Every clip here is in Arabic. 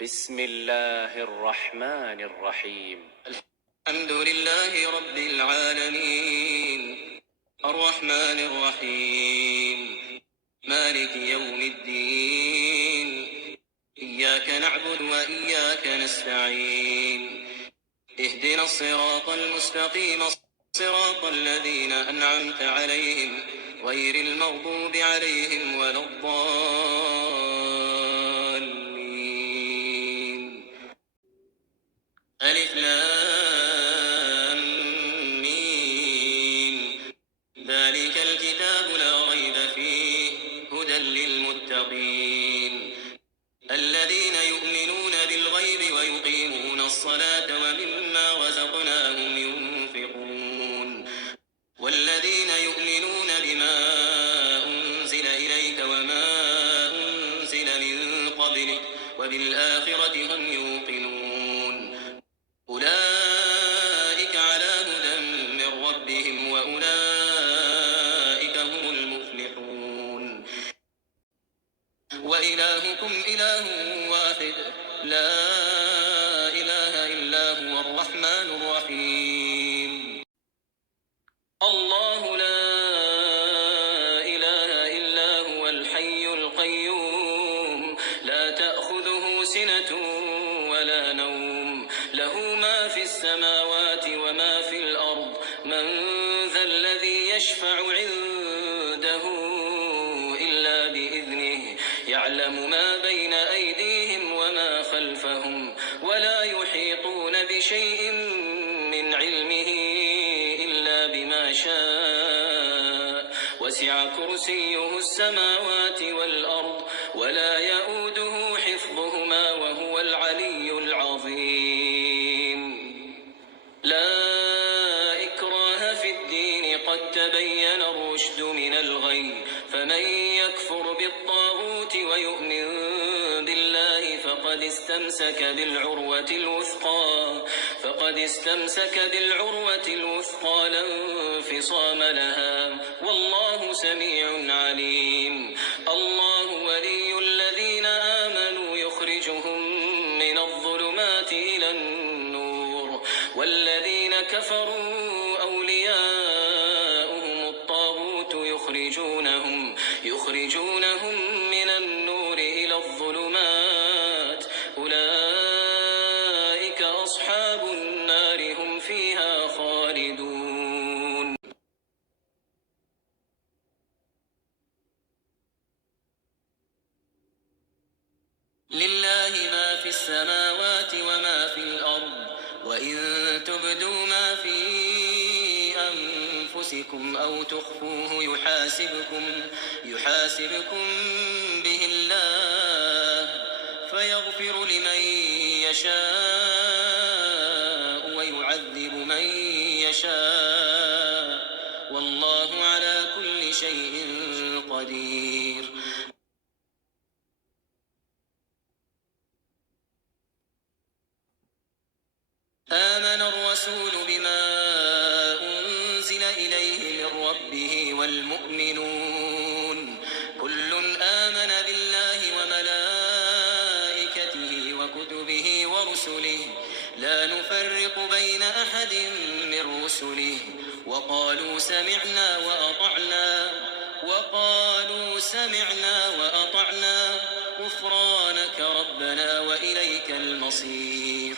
بسم الله الرحمن الرحيم. الحمد لله رب العالمين الرحمن الرحيم مالك يوم الدين إياك نعبد وإياك نستعين اهدنا الصراط المستقيم صراط الذين أنعمت عليهم غير المغضوب عليهم ولا الضالين. ألف لام ميم ذلك الكتاب لا ريب فيه هدى للمتقين الذين يؤمنون بالغيب ويقيمون الصلاة ومما رزقناهم ينفقون والذين يؤمنون بما أنزل إليك وما أنزل من قبلك وبالآخرة هم يوقنون أولئك على هدى من ربهم وأولئك هم المفلحون. وإلهكم إله واحد لا إله إلا هو الرحمن الرحيم. الله لا إله إلا هو الحي القيوم لا تأخذه سنة ولا نوم له ما في السماوات وما في الأرض من ذا الذي يشفع عنده إلا بإذنه يعلم ما بين أيديهم وما خلفهم ولا يحيطون بشيء من علمه إلا بما شاء وسع كرسيه السماوات والأرض ولا يؤوده حفظهما وهو العلي العظيم. لا إكراه في الدين قد تبين الرشد من الغي فمن يكفر بالطاغوت ويؤمن بالله فقد استمسك بالعروة الوثقى لا انفصام لها والله سميع عليم. الله ولي الذين آمنوا يخرجهم من الظلمات إلى النور والذين كفروا أولياؤهم الطاغوت يخرجونهم من النور إلى الظلمات أولئك أصحاب النار هم فيها خالدون. لله ما في السماوات وما في الأرض وإن تبدوا ما في أنفسكم أو تخفوه يحاسبكم به الله فيغفر لمن يشاء ويعذب من يشاء والله على كل شيء قدير. آمن الرسول بما أنزل إليه من ربه والمؤمنون كل آمن بالله وملائكته وكتبه ورسله لا نفرق بين أحد من رسله وقالوا سمعنا وأطعنا غفرانك ربنا وإليك المصير.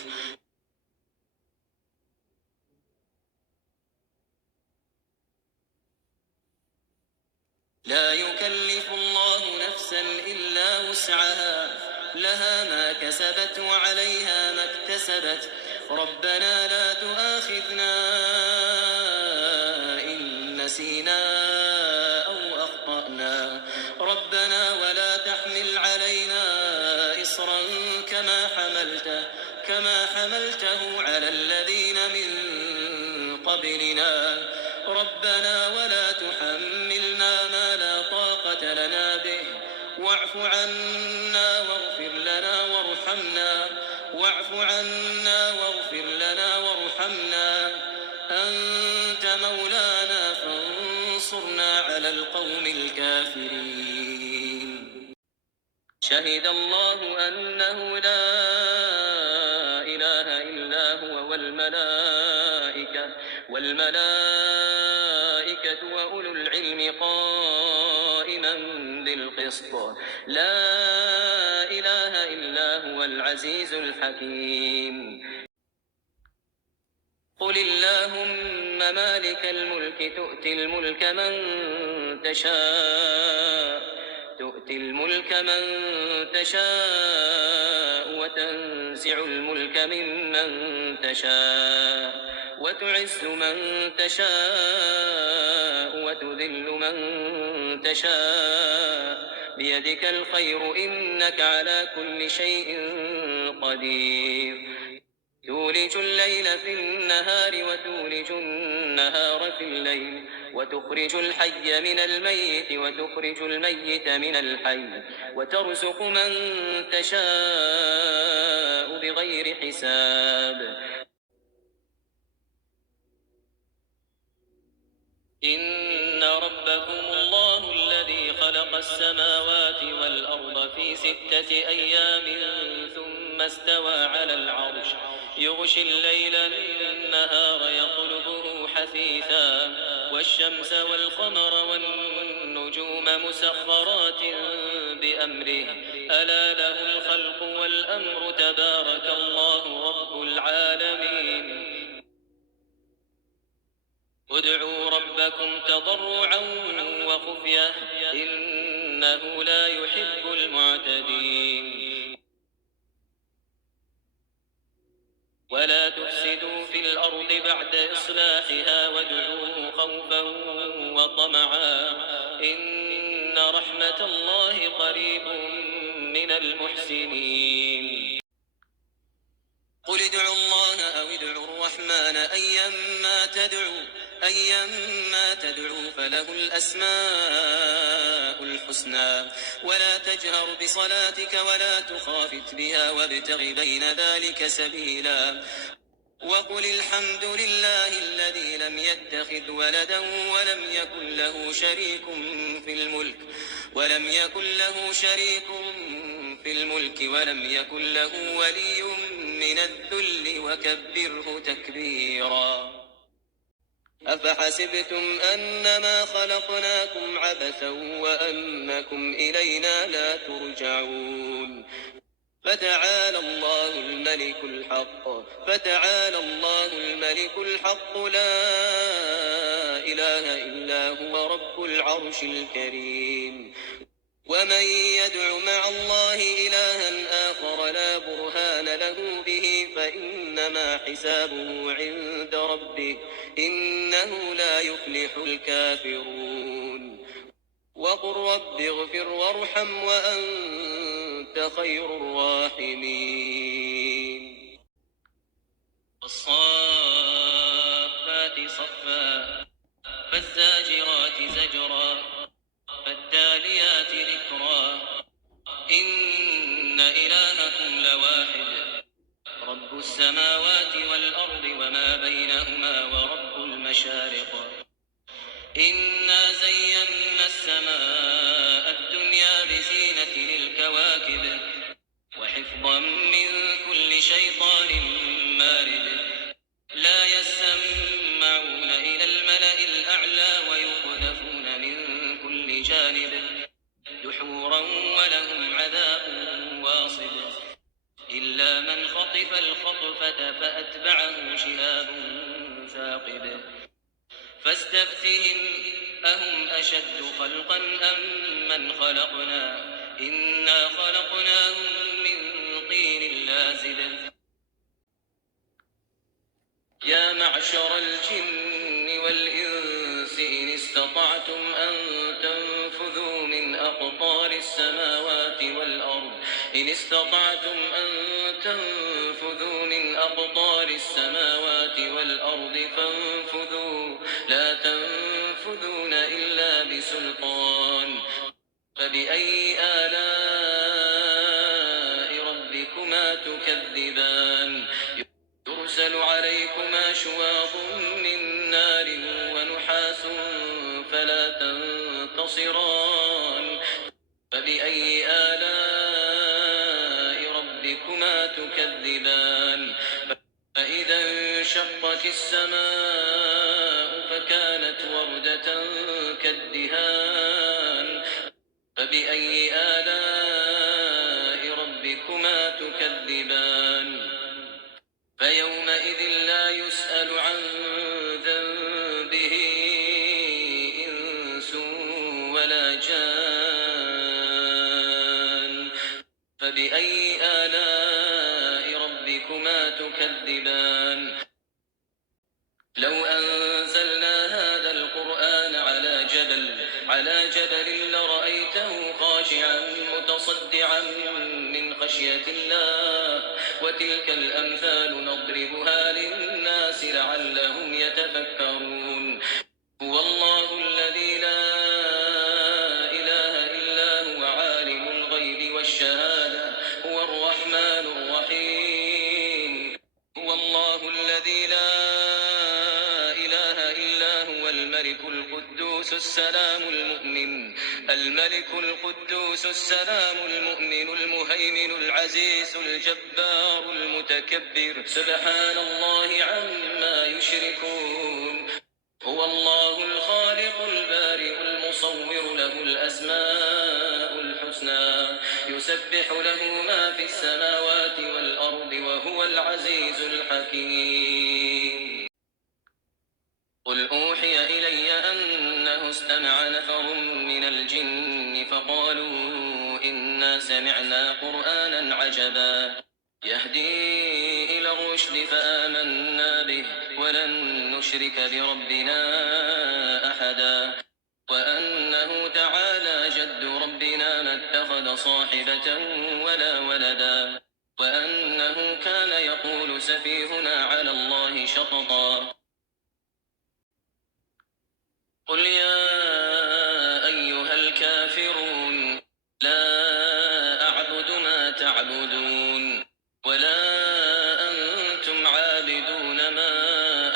لا يكلف الله نفسا إلا وسعها لها ما كسبت وعليها ما اكتسبت ربنا لا تؤاخذنا إن نسينا أو أخطأنا ربنا ولا تحمل علينا إصرا كما حملته على الذين من قبلنا ربنا ولا تحملنا ما لا طاقة لنا به واعف عنا واغفر لنا وارحمنا أنت مولانا فانصرنا على القوم الكافرين. شهد الله أنه لا قائما بالقسط لا إله إلا هو العزيز الحكيم قل اللهم مالك الملك تؤتي الملك من تشاء وتنزع الملك ممن تشاء وتعز من تشاء وتذل من تشاء بيدك الخير إنك على كل شيء قدير تولج الليل في النهار وتولج النهار في الليل وتخرج الحي من الميت وتخرج الميت من الحي وترزق من تشاء بغير حساب إن ربكم الله الذي خلق السماوات والأرض في 6 أيام ثم استوى على العرش يغشي الليل النهار يطلبه حثيثا والشمس والقمر والنجوم مسخرات بأمره ألا له الخلق والأمر تبارك الله رب العالمين ادعوا ربكم تضرعا وخفية إنه لا يحب المعتدين ولا تفسدوا في الأرض بعد إصلاحها وادعوه خوفا وطمعا إن رحمة الله قريب من المحسنين قل ادعوا الله أو ادعوا الرحمن أيما تدعوا فله الأسماء الحسنى ولا تجهر بصلاتك ولا تخافت بها وابتغ بين ذلك سبيلا وقل الحمد لله الذي لم يتخذ ولدا ولم يكن له شريك في الملك ولم يكن له ولي من الذل وكبره تكبيرا أفحسبتم أنما خلقناكم عبثا وأنكم إلينا لا ترجعون فتعالى الله الملك الحق لا إله إلا هو رب العرش الكريم ومن يدع مع الله إلها آخر لا برهان له به فإنما حسابه عند ربه إنه لا يفلح الكافرون وقل رب اغفر وارحم وأنت خير الراحمين والصافات صفا فالزاجرات زجرا فالتاليات ذكرا إن إلهكم لواحد رب السماوات والأرض وما بينهما ورب المشارق إنا زينا السماء الدنيا بزينة الكواكب وحفظا من كل شيطان مارد لا يسمعون إلى الملأ الأعلى ويقذفون من كل جانب دحورا ولهم عذاب واصب إلا من خطف الخطفة فأتبعه شهاب ثاقب فاستفتهم أهم أشد خلقا أم من خلقنا إنا خلقناهم من طين لازب يا معشر الجن والإنس إن استطعتم أن تنفذوا من أقطار السماوات فانفذوا لا تنفذون إلا بسلطان فبأي آلاء ربكما تكذبان يرسل عليكما شواظ من نار ونحاس فلا تنتصران فبأي آلاء ربكما تكذبان فإذا انشقت السماء كانت وردة كالدهان فبأي آلاء ربكما تكذبان فيومئذ لا يسأل عن ذنبه إنس ولا جان فبأي آلاء ربكما تكذبان لو أنزلنا هذا القرآن على جبل لرأيته خاشعا متصدعا من خشية الله وتلك الأمثال نضربها للناس لعلهم يتفكرون هو الله الذي لا إله إلا هو عالم الغيب والشهادة هو الرحمن الرحيم هو الله الذي لا إله إلا هو الملك القدوس السلام المؤمن المهيمن العزيز الجبار المتكبر سبحان الله عما يشركون هو الله الخالق البارئ المصور له الأسماء الحسنى يسبح له ما في السماوات والأرض وهو العزيز الحكيم قل أوحي إلي أنه استمع نفر من الجن فقالوا إنا سمعنا قرآنا عجبا يهدي إلى الرشد فآمنا به ولن نشرك بربنا أحدا وأنه تعالى جد ربنا ما اتخذ صاحبة ولا ولدا وأنه كان يقول سفيهنا على الله شططا قل يا أيها الكافرون لا أعبد ما تعبدون ولا أنتم عابدون ما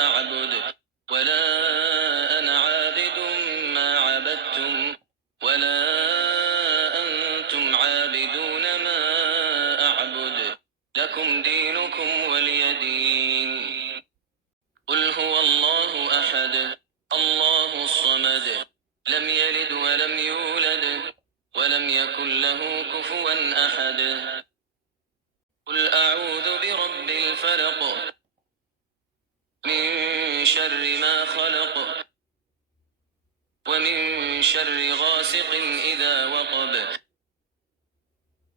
أعبد ولا أنا عابد ما عبدتم ولا أنتم عابدون ما أعبد لكم دينكم ولي دين قل هو الله أحد الله الصمد لم يلد ولم يولد ولم يكن له كفوا أحد قل أعوذ برب الفلق من شر ما خلق ومن شر غاسق إذا وقب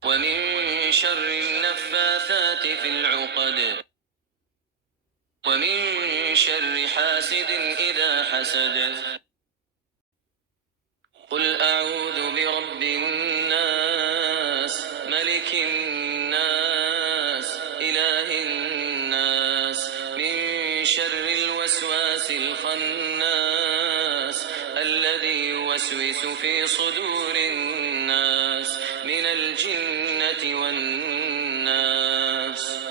ومن شر النفاثات في العقد ومن شر حاسد إذا حسد قل أعوذ برب الناس ملك الناس إله الناس من شر الوسواس الخناس الذي يوسوس في صدور الناس من الجنة والناس